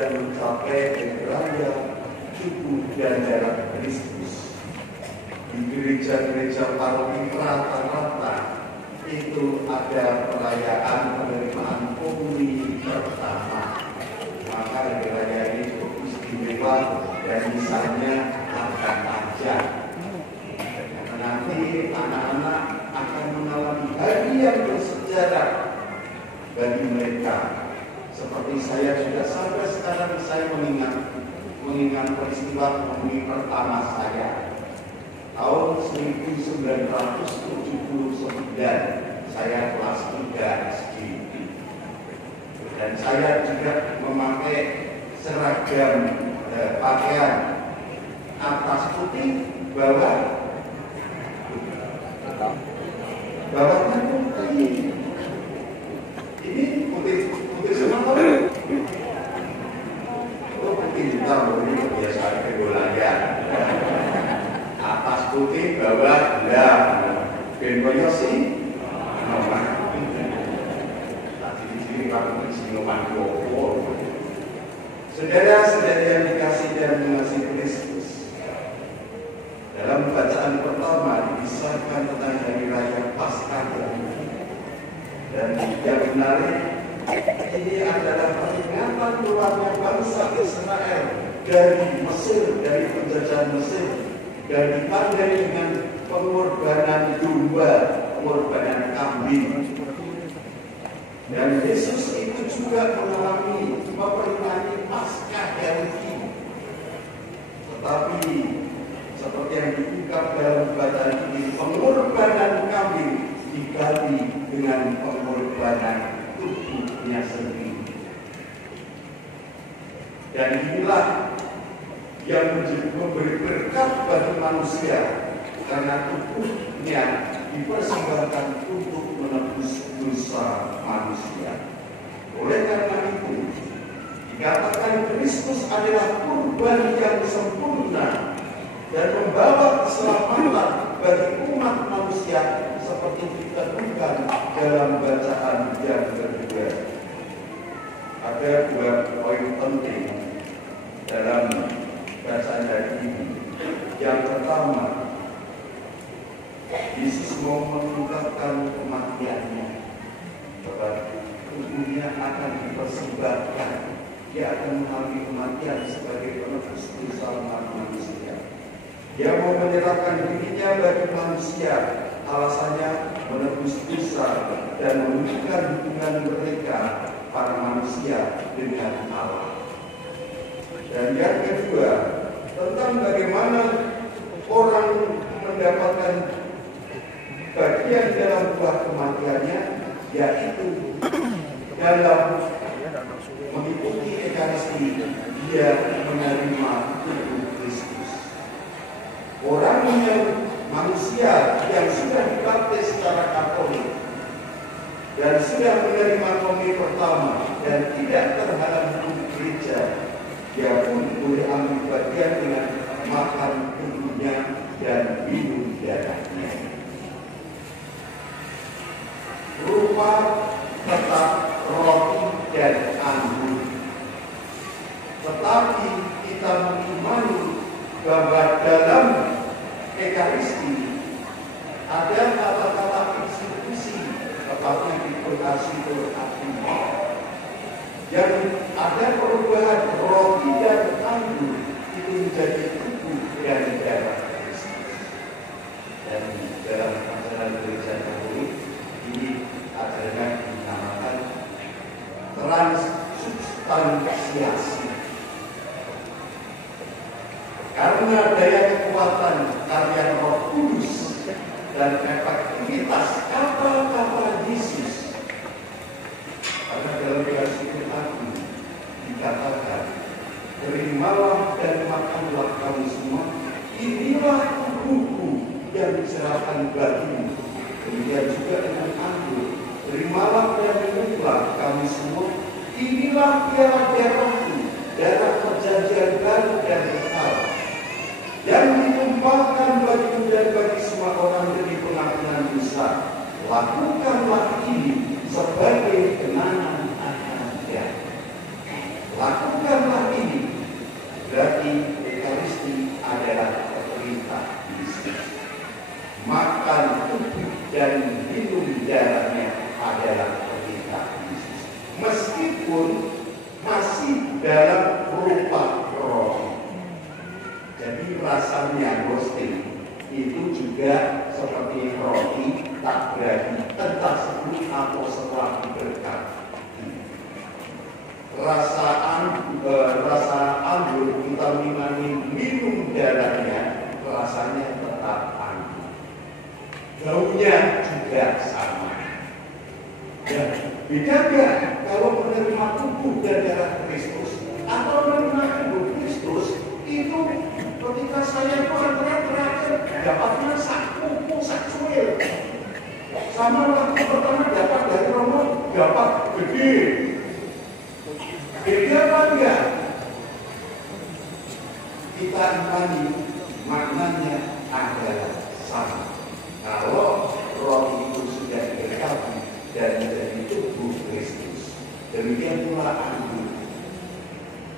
dan mencapai raya tubuh dan darah Kristus. Di gereja-gereja paroki rata-rata itu ada perayaan penerimaan komuni pertama. Maka hari raya ini cukup istimewa dan misalnya akan aja. Nanti anak-anak akan mengalami hari yang bersejarah bagi mereka. Seperti saya juga sampai sekarang saya mengingat peristiwa komuni pertama saya. Tahun 1979 saya kelas 3 SD. Dan saya juga memakai seragam pakaian atas putih, bawahnya putih. Ini putih semua kan? Oh, putih juga, ini kebiasaan kedolanya. Atas putih, bawah gelap. Ben koyo sih. Tadi di sini aku sinoman gopo. Saudara-saudara yang dikasih dan mengasihi Kristus. Dalam bacaan pertama dikisahkan tentang hari raya Paskah dan yang menarik, ini adalah peringatan keluarnya bangsa Israel dari Mesir, dari penjajahan Mesir, dan ditandai dengan pengorbanan domba, pengorbanan kambing. Dan Yesus itu juga mengalami memperingati Paskah Yahudi. Tetapi seperti yang diungkap dalam bacaan ini, pengorbanan kambing diganti dengan pengorbanan tubuhnya sendiri. Dan inilah yang memberi berkat bagi manusia, karena tubuhnya dipersembahkan untuk menebus dosa manusia. Oleh karena itu, dikatakan Kristus adalah kurban yang sempurna dan membawa keselamatan bagi umat manusia, seperti ditemukan dalam bacaan yang kedua. Ada dua poin penting dalam bacaan hari ini. Yang pertama, Yesus mau mengungkapkan kematiannya, bahwa tubuhnya akan dipersembahkan. Dia akan mengalami kematian sebagai penebus dosa manusia. Dia mau menyerahkan dirinya bagi manusia, alasannya menebus dosa dan memulihkan hubungan mereka, para manusia, dengan Allah. Dan yang kedua, tentang bagaimana orang mendapatkan bagian dalam buah kematiannya, yaitu dalam mengikuti Ekaristi, dia menerima tubuh Kristus. Orang yang manusia yang sudah dibaptis secara Katolik dan sudah menerima komuni pertama dan tidak terhalang hukum gereja, dia pun boleh ambil bagian dengan makan tubuhnya dan minum darahnya. Rupa tetap roti dan anggur, tetapi kita mengimani bahwa dalam Ekaristi ada kata-kata institusi, tepatnya diperkasih yang ada perubahan roti dan anggur itu menjadi tubuh dan darah Kristus. Dan dalam ajaran gereja Katolik ini ajarannya dinamakan transubstansiasi. Karena daya kekuatan karya Roh Kudus dan efektivitas kata-kata Yesus. Karena dalam Ekaristi aku dikatakan, terimalah dan makanlah kamu semua, inilah tubuhku yang diserahkan bagimu. Demikian juga dengan anggur, terimalah dan minumlah kami semua, inilah piala darahku, darah perjanjian baru dan kekal, yang ditumpahkan bagimu dan bagi semua orang demi pengampunan dosa. Lakukanlah ini sebagai kenangan akan dia. Lakukanlah rasanya ghosting itu juga seperti roti tak berani entah sebelum atau setelah diberkati. Rasa anggur kita minum darahnya, rasanya tetap anggur. Baunya juga sama. Ya, beda nggak kalau menerima tubuh dan darah Kristus atau menerima tubuh Kristus itu ketika saya terakhir dapat masak kuku seksual sama waktu pertama dapat dari Romo dapat gede. Beda apa enggak? Kita imani maknanya adalah sama. Kalau roti itu sudah diberkati dan menjadi tubuh Kristus, demikian pula anggur.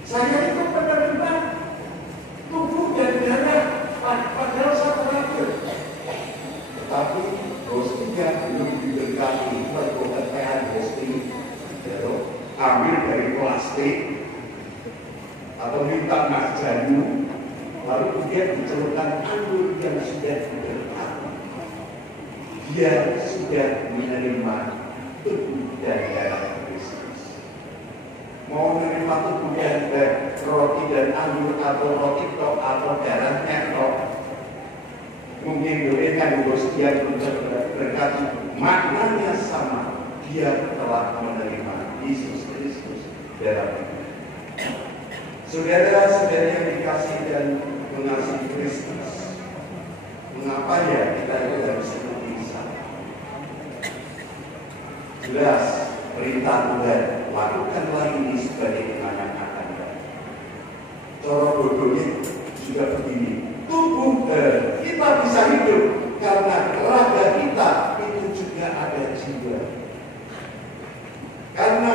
Saya itu menerima tubuh dan darah padahal saya terakhir, tetapi ghostingnya belum diberkati. Perbuatan ghosting, ambil dari plastik atau minta mas janju, lalu kemudian dicelupkan anggur yang sudah diberkati. Dia sudah menerima tubuh dan darah Kristus. Mau menerima tubuh dan roti dan anggur atau roti tok atau darahnya tok, mungkin doakan Gustian untuk berkati, maknanya sama. Dia telah menerima Yesus Kristus dalam hidup. Saudara-saudara yang dikasih dan mengasihi Kristus, mengapa ya kita itu harus bisa? Jelas perintah Tuhan, lakukanlah ini sebagai kenangan akan Anda. Cara bodohnya juga begini, tubuh kita bisa hidup karena raga kita itu juga ada jiwa. Karena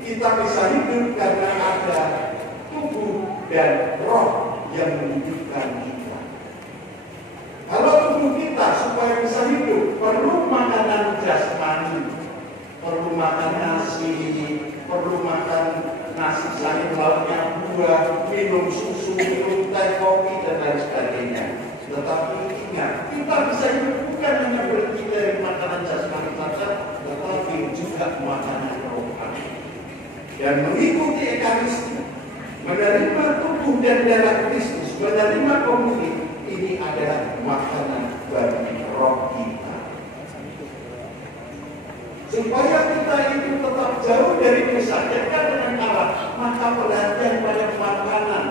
kita bisa hidup karena ada tubuh dan roh yang menghidupkan kita. Kalau tubuh kita supaya bisa hidup perlu makanan jasmani, perlu makan nasi, perlu makan nasi sayur lauknya buah, minum susu, minum teh, kopi dan lain sebagainya. Tetapi ingat, kita bisa hidup bukan hanya berarti dari makanan jasmani saja, tetapi juga makanan rohani. Dan mengikuti Ekaristi, menerima tubuh dan darah Kristus, menerima komunitas, ini adalah makanan bagi roh kita. Supaya kita itu tetap jauh dari dosa, dekat dengan Allah, maka perhatian pada makanan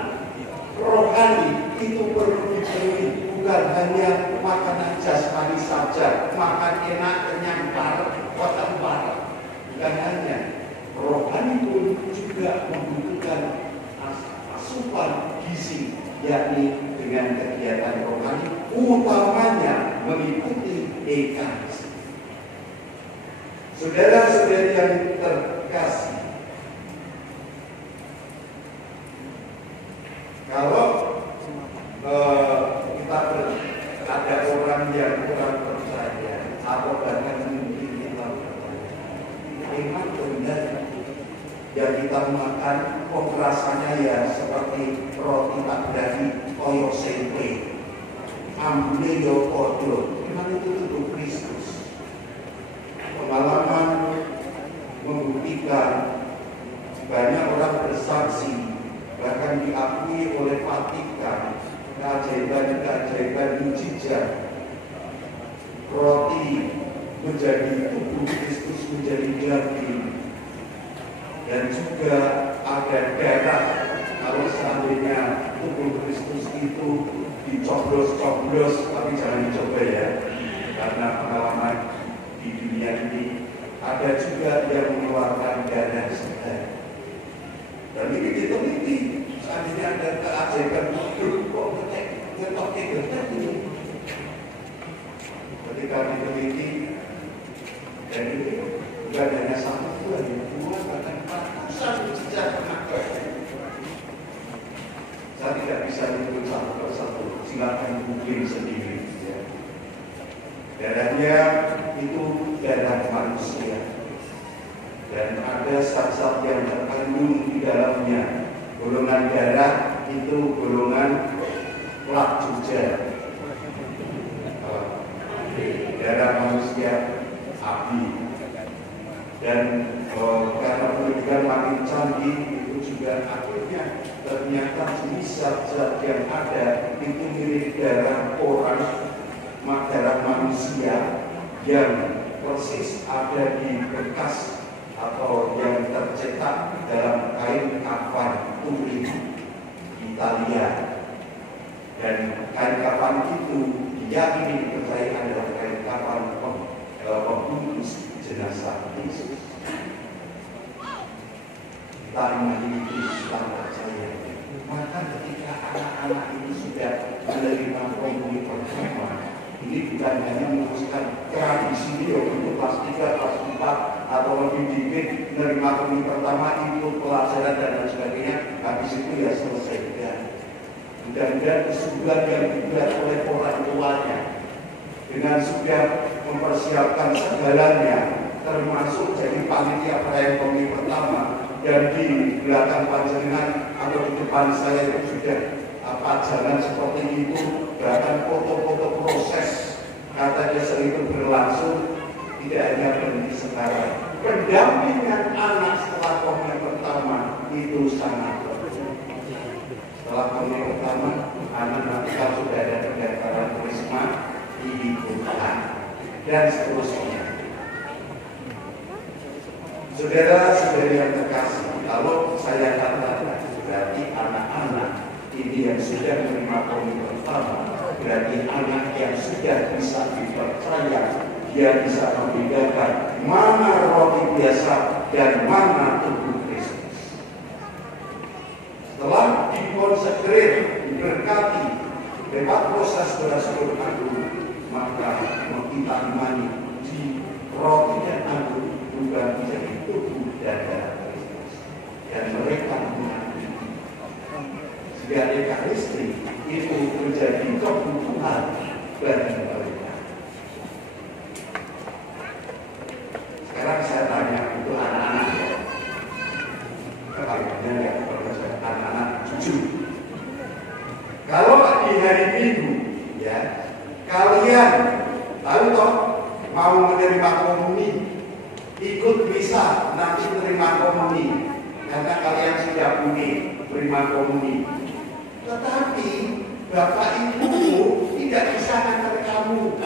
rohani itu perlu dipenuhi. Bukan hanya makanan jasmani saja, makan enak, kenyang, kotak parah. Bukan hanya, rohani pun juga membutuhkan asupan gizi, yakni dengan kegiatan rohani, utamanya mengikuti Ekaristi. Saudara-saudari yang terkasih, kalau kita ada orang yang kurang percaya atau bahkan mungkin kita bertanya, memang benar yang kita makan kok rasanya ya seperti roti tak berani koyo sempe, ambune yo podo, memang itu tubuh Kristus. Pengalaman membuktikan, banyak orang bersaksi, bahkan diakui oleh Vatikan, keajaiban mujizat roti menjadi tubuh Kristus, menjadi daging, dan juga ada darah. Kalau seandainya tubuh Kristus itu dicoblos-coblos, tapi jangan dicoba ya, karena pengalaman di dunia ini ada juga yang mengeluarkan darah segar. Dan ini diteliti, seandainya ada keajaiban kok getek ini. Ketika diteliti, dan ini bukan hanya satu bulan, bahkan ratusan mujizat pengakuan. Saya tidak bisa menyebut satu persatu, silakan googling sendiri. Ya. Darahnya itu darah manusia, dan ada zat-zat yang terkandung di dalamnya. Golongan darah itu golongan plat Jogja, darah manusia api, dan karena penelitian makin canggih itu juga akhirnya ternyata jenis zat-zat yang ada itu mirip darah orang, darah manusia yang persis ada di bekas atau yang tercetak dalam kain kafan Turin Italia. Dan kain kafan itu diyakini dipercaya adalah kain kafan pembungkus jenazah Yesus. Kita memiliki Islam percaya. Maka ketika anak-anak ini sudah menerima komuni pertama, ini bukan hanya meneruskan tradisi dia untuk kelas 3, kelas 4 atau lebih dikit menerima komuni pertama, ikut pelajaran dan lain sebagainya, habis itu ya selesai. Mudah-mudahan kesuburan yang dibuat oleh orang tuanya dengan sudah mempersiapkan segalanya, termasuk jadi panitia perayaan komuni pertama, dan di belakang panjenengan atau di depan saya itu sudah pajangan seperti itu, bahkan foto-foto proses katanya sering berlangsung, tidak hanya berhenti sekarang. Pendampingan anak setelah komuni pertama itu sangat penting. Setelah komuni pertama, anak nanti kalau sudah ada pendaftaran Krisma, diikutan dan seterusnya. Saudara-saudari yang terkasih, kalau saya katakan berarti anak-anak ini yang sudah menerima komuni pertama, berarti anak yang sudah bisa dipercaya, dia bisa membedakan mana roti biasa dan mana tubuh Kristus. Setelah dikonsekrer, diberkati lewat proses berasal agung, maka kita imani di roti dan anggur juga menjadi tubuh dan darah Kristus, dan mereka mengakui jika Ekaristi itu menjadi kebutuhan bagi mereka. Sekarang saya tanya untuk anak-anak, kalian yang bekerja anak-anak jujur, kalau di hari Minggu ya kalian tahu toh mau menerima komuni, ikut bisa nanti terima komuni karena kalian sudah menerima komuni. Tetapi bapak ibumu tidak bisa ngantar kamu,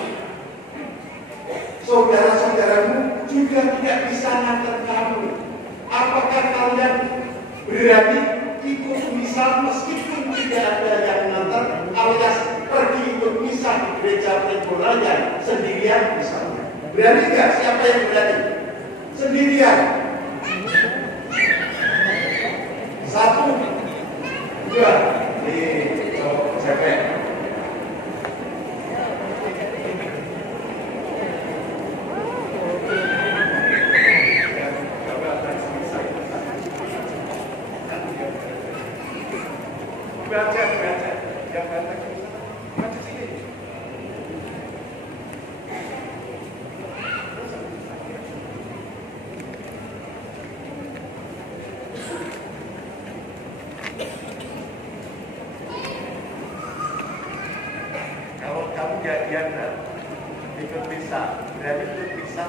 saudara-saudaramu juga tidak bisa ngantar kamu. Apakah kalian berani ikut misa meskipun tidak ada yang ngantar, alias pergi ikut misa di gereja Plegoraya sendirian misalnya? Berani nggak? Siapa yang berani? Sendirian. 1, 2, capek. Ikut bisa, berarti ikut bisa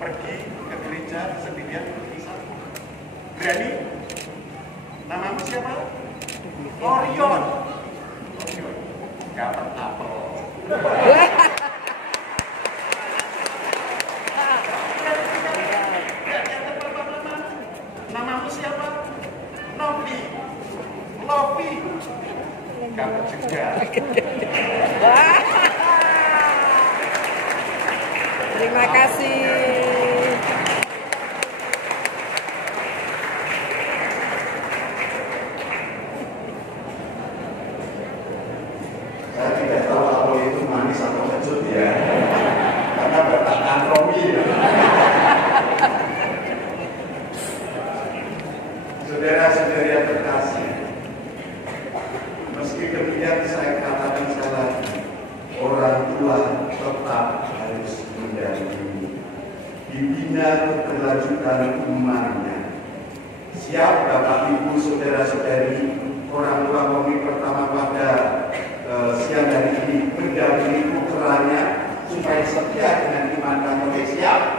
pergi ke gereja sendirian, bisa. Berani? Namamu siapa? Orion. Gak apa-apa. Namamu siapa? Novi. Lovi. Kamu juga. Terima kasih. Saya tidak tahu apel itu manis atau kecut ya, karena bertahan Romi ya. Saudara-saudari yang terkasih, meski demikian saya katakan sekali lagi, orang tua tetap harus mendampingi, dibina keberlanjutan imannya. Siap Bapak Ibu saudara-saudari orang tua Tommy pertama pada siang hari ini mendampingi putranya supaya setia dengan iman dan siap.